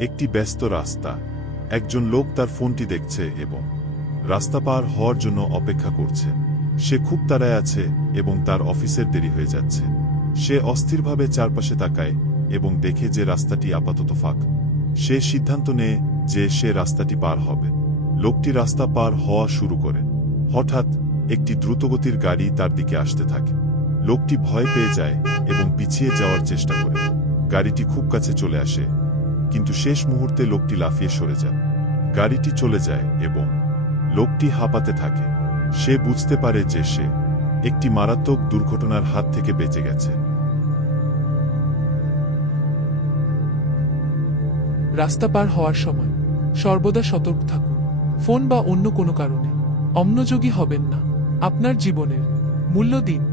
একটি ব্যস্ত রাস্তা। একজন লোক তার ফোনটি দেখছে এবং রাস্তা পার হওয়ার জন্য অপেক্ষা করছে। সে খুব তাড়ায় আছে এবং তার অফিসের দেরি হয়ে যাচ্ছে। সে অস্থিরভাবে চারপাশে তাকায় এবং দেখে যে রাস্তাটি আপাতত ফাঁক। সে সিদ্ধান্ত নেয় যে সে রাস্তাটি পার হবে। লোকটি রাস্তা পার হওয়া শুরু করে। হঠাৎ একটি দ্রুতগতির গাড়ি তার দিকে আসতে থাকে। লোকটি ভয় পেয়ে যায় এবং পিছিয়ে যাওয়ার চেষ্টা করে। গাড়িটি খুব কাছে চলে আসে। কিন্তু শেষ মুহূর্তে লোকটি লাফিয়ে সরে যায়। গাড়িটি চলে যায় এবং লোকটি হাঁপাতে থাকে। সে বুঝতে পারে যে সে একটি মারাত্মক দুর্ঘটনার হাত থেকে বেঁচে গেছে। রাস্তা পার হওয়ার সময় সর্বদা সতর্ক থাকুন। ফোন বা অন্য কোনো কারণে। অমনোযোগী হবেন না। আপনার জীবনের মূল্য দিন